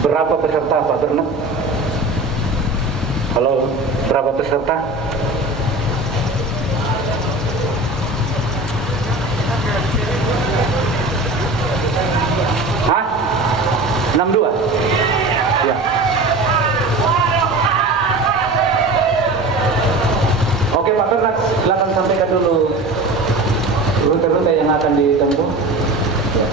Berapa peserta Pak Bernard? Halo, berapa peserta? Hah? 62? Ya. Oke Pak Bernard, silakan sampaikan dulu rute-rute yang akan ditempuh. Ya.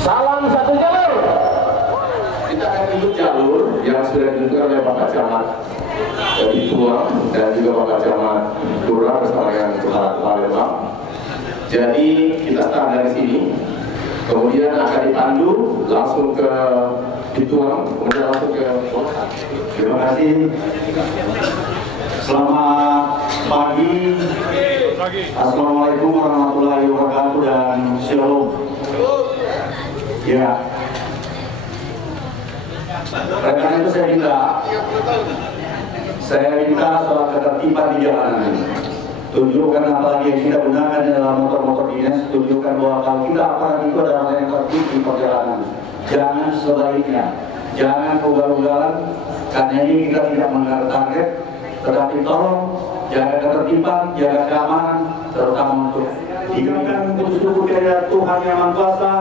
Salam satu jalur. Kita akan ikut jalur yang sudah ditentukan oleh Bapak Camat Bituang dan juga Bapak Camat Pura bersama dengan Camat Palembang. Jadi kita start dari sini, kemudian akan dipandu langsung ke Bituang, kemudian langsung ke. Terima kasih. Selamat pagi. Assalamualaikum warahmatullahi wabarakatuh dan shalom. Ya. Karena itu saya minta soal ketertiban di jalanan. Tunjukkan apalagi yang kita gunakan dalam motor-motor dinas. Tunjukkan bahwa kalau kita aparat itu adalah yang tertib di perjalanan. Jangan sebaliknya. Jangan ugal-ugalan. Karena ini kita tidak mengenal target. Tetapi tolong jaga ketertiban, jaga keamanan, terutama untuk digunakan untuk budaya Tuhan Yang Maha Kuasa,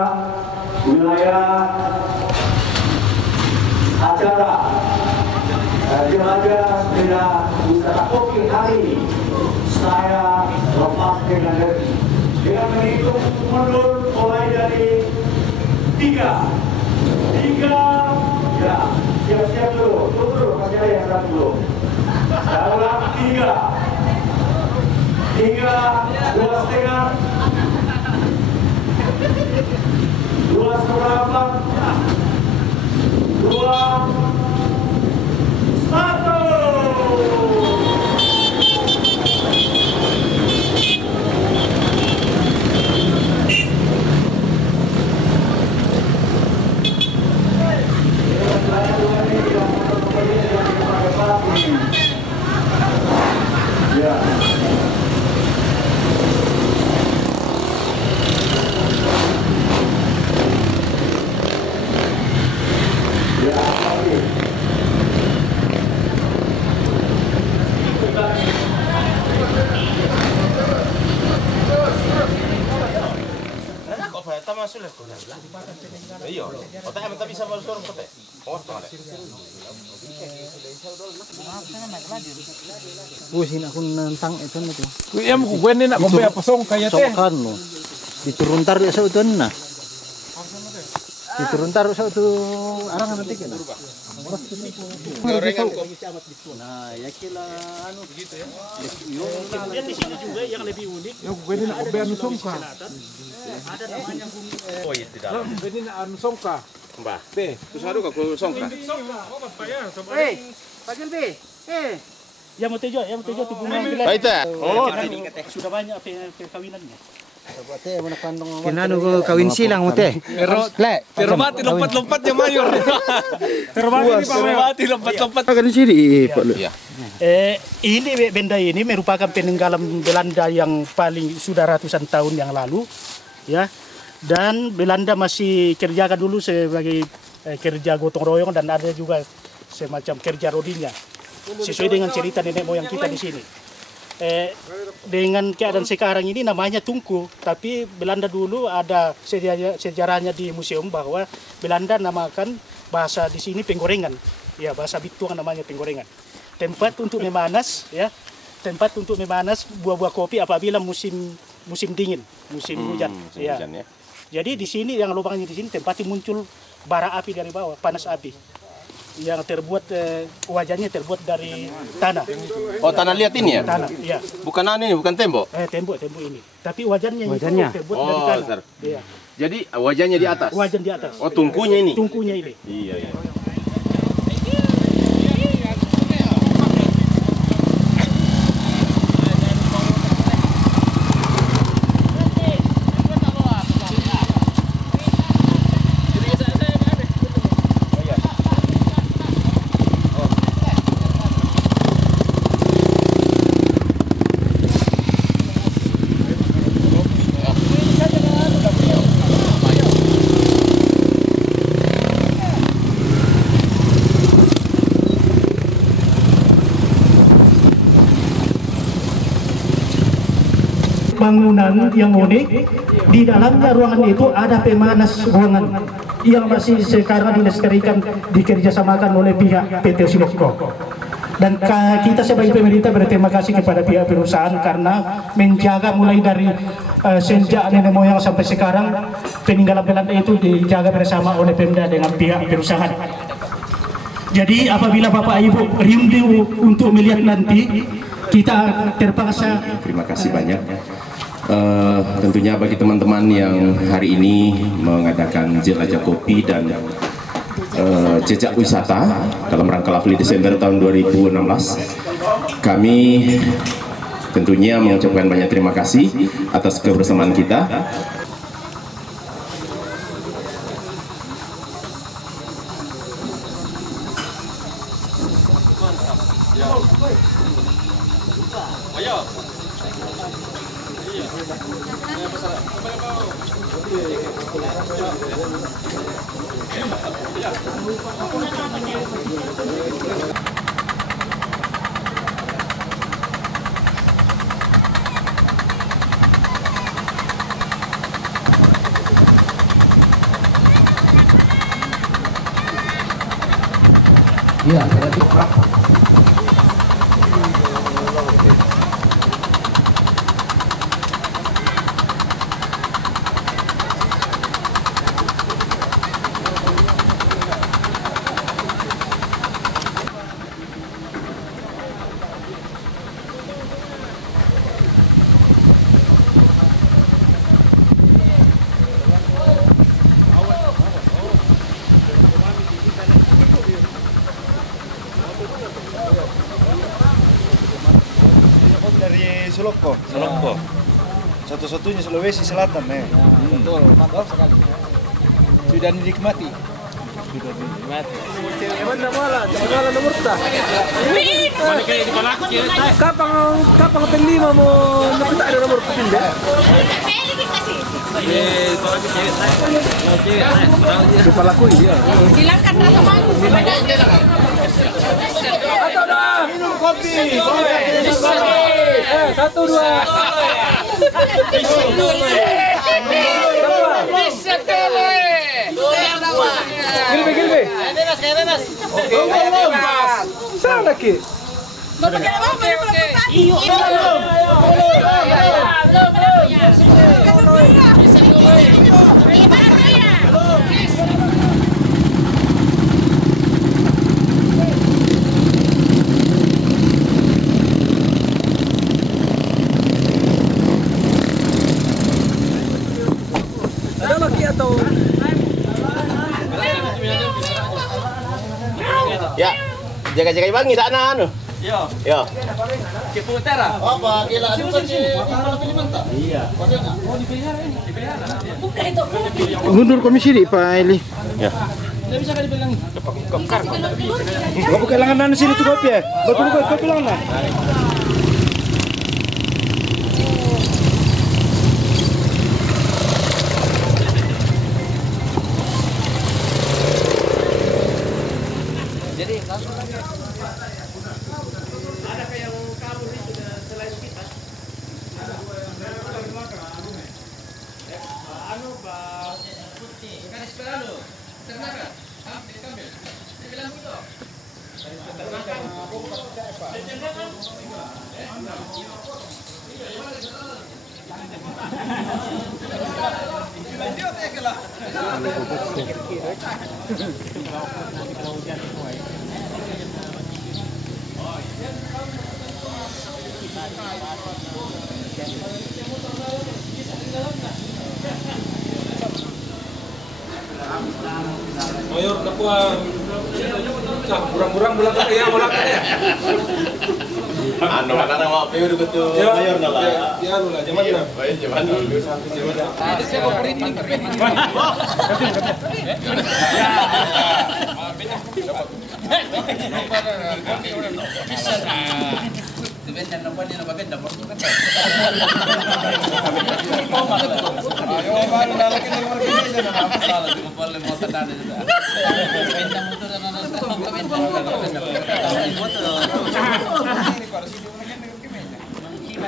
wilayah acara jelajah sepeda wisata kopi hari ini. Saya lepas dengan menghitung mundur mulai dari 3, ya siap-siap dulu, masih ada yang satu dulu. Saya ulang 3, 2,5, 2,4, 2, 1. Ya. Iya, otaknya minta bisa masuk orang kote. Oh, tuh ada. Pusin aku nantang itu nanti. Kuya mo kukunin na kung ba pasong kaya te. Sokan lo. Dituruntar sa uton na. Dituruntar sa uto arang nanti kan. Gorengan kok. Nah, ya kila anu begitu ya. Kemudian di sini juga yang lebih unik. Yung kukunin na kung ba anu songka. Ada namanya Oh, iya di dalam. Kukunin na anu songka. Mbah. Te. Terus ada kok songka. Panggil B. Yang mau tejo tuh bunga bilang. Baik teh. Oh, Sudah banyak perkawinannya. Kinano ko kawin silang mo te. Pero mati lompat-lompat ya mayor. Mati lompat-lompat. Kan sini Pak. Iya. Ini benda ini merupakan peninggalan Belanda yang paling sudah ratusan tahun yang lalu, ya. Dan Belanda masih kerjakan dulu sebagai kerja gotong royong dan ada juga semacam kerja rodinya. Sesuai dengan cerita nenek moyang kita di sini. Dengan keadaan sekarang ini namanya tungku, tapi Belanda dulu ada sejarahnya di museum bahwa Belanda namakan bahasa di sini penggorengan, ya bahasa Bituang namanya penggorengan. Tempat untuk memanas, ya, tempat untuk memanas buah-buah kopi apabila musim dingin, musim hujan, ya. Jadi di sini yang lubangnya di sini tempatnya muncul bara api dari bawah, panas api. Yang terbuat wajahnya terbuat dari tanah. Oh, tanah liat ini ya? Tanah, ya. Bukan ini, bukan tembok. Tembok ini. Tapi wajahnya itu terbuat dari tanah. Iya. Jadi wajahnya di atas. Wajah di atas. Oh, tungkunya ini. Tungkunya ini. Iya, iya. bangunan yang unik. Di dalamnya ruangan itu ada pemanas ruangan yang masih sekarang dilestarikan, dikerjasamakan oleh pihak PT Siloko. Dan kita sebagai pemerintah berterima kasih kepada pihak perusahaan karena menjaga mulai dari sejak nenek moyang sampai sekarang, peninggalan Belanda itu dijaga bersama oleh Pemda dengan pihak perusahaan. Jadi apabila Bapak Ibu rindu untuk melihat nanti, kita terpaksa. Terima kasih banyak. Tentunya bagi teman-teman yang hari ini mengadakan jelajah kopi dan jejak wisata dalam rangka Lovely Desember tahun 2016, kami tentunya mengucapkan banyak terima kasih atas kebersamaan kita. Iya, berarti dari Suloko. Satu-satunya Sulawesi Selatan ya. Betul, mantap sekali. Sudah dinikmati. Kapan penlima mau dapat ada nomor pindah? Diperlakui dia. Silakan rasa malu. Atau dah minum kopi. Satu dua. Gilbe. Sana ki. Ada lagi atau Ya, jaga-jaga bangi tak anu. Ya. Kiputera? Apa? Gila, ada pilih mentah. Iya. Buka itu. Mundur komisi di Pak Eli. Ya. Tidak bisa kan dipegang. Gak buka langan sini tuh kopi ya. Buka kopi langan. Jadi langsung lagi. Mayor nakuha kurang-kurang bulan ya. Anu mana mau periode betul mayor nala. Ya anu lah zaman na. Baik zaman dulu.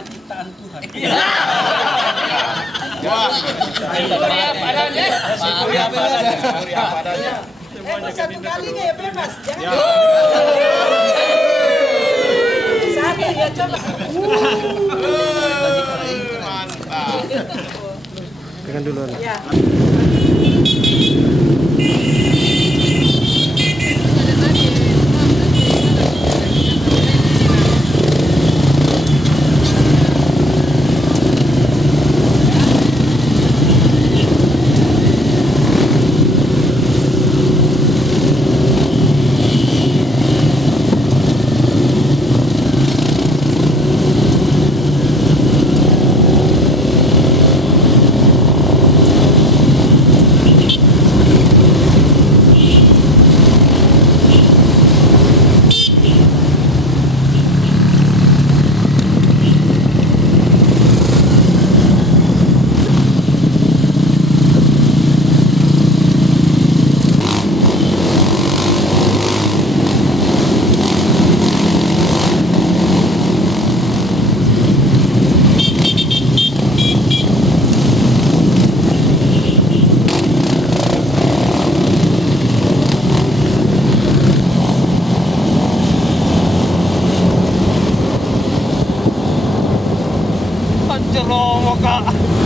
Cuma ciptaan Tuhan. Satu kali ya bebas, jangan. Satu ya coba. Mantap. Tekan dulu. Ya. Anjir, kak.